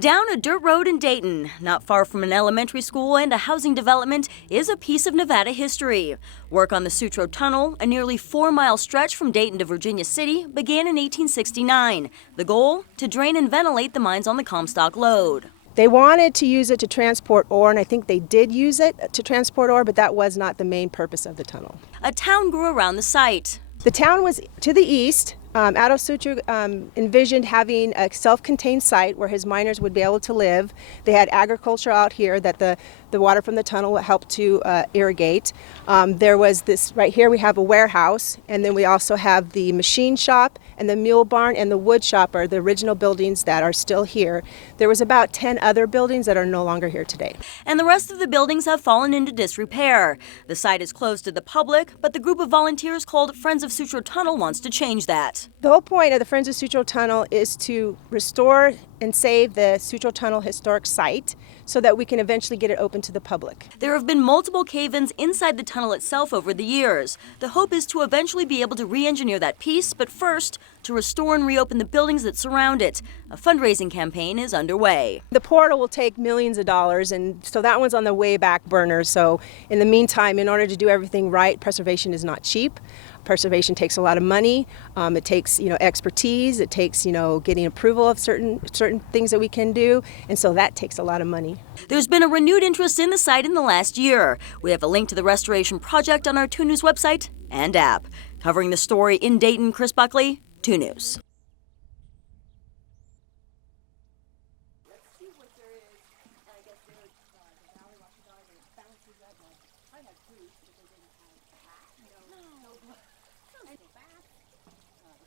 Down a dirt road in Dayton, not far from an elementary school and a housing development, is a piece of Nevada history. Work on the Sutro Tunnel, a nearly 4-mile stretch from Dayton to Virginia City, began in 1869. The goal? To drain and ventilate the mines on the Comstock lode. They wanted to use it to transport ore, and I think they did use it to transport ore, but that was not the main purpose of the tunnel. A town grew around the site. The town was to the east. Adolf Sutro envisioned having a self-contained site where his miners would be able to live. They had agriculture out here that the water from the tunnel would help to irrigate. There was this, right here we have a warehouse, and then we also have the machine shop and the mule barn and the wood shop are the original buildings that are still here. There was about 10 other buildings that are no longer here today. And the rest of the buildings have fallen into disrepair. The site is closed to the public, but the group of volunteers called Friends of Sutro Tunnel wants to change that. The whole point of the Friends of Sutro Tunnel is to restore and save the Sutro Tunnel historic site so that we can eventually get it open to the public. There have been multiple cave-ins inside the tunnel itself over the years. The hope is to eventually be able to re-engineer that piece, but first, to restore and reopen the buildings that surround it. A fundraising campaign is underway. The portal will take millions of dollars, and so that one's on the way back burner. So in the meantime, in order to do everything right, preservation is not cheap. Preservation takes a lot of money. It takes, expertise. It takes, getting approval of certain things that we can do, and so that takes a lot of money. There's been a renewed interest in the site in the last year. We have a link to the restoration project on our 2 News website and app. Covering the story in Dayton, Chris Buckley, 2 News.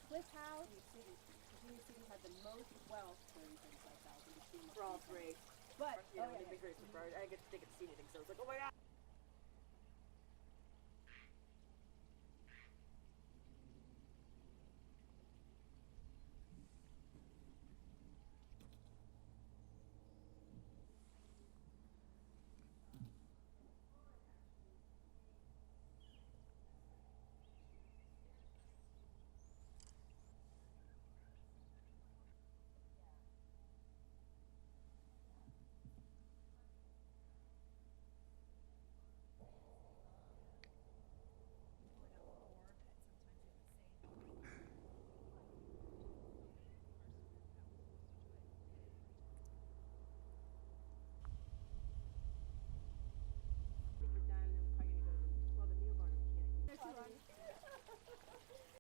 Cliff House, Virginia City had the most wealth during 35,000. For all three. But, it'd be great. I get to see anything, so it's like, oh my God.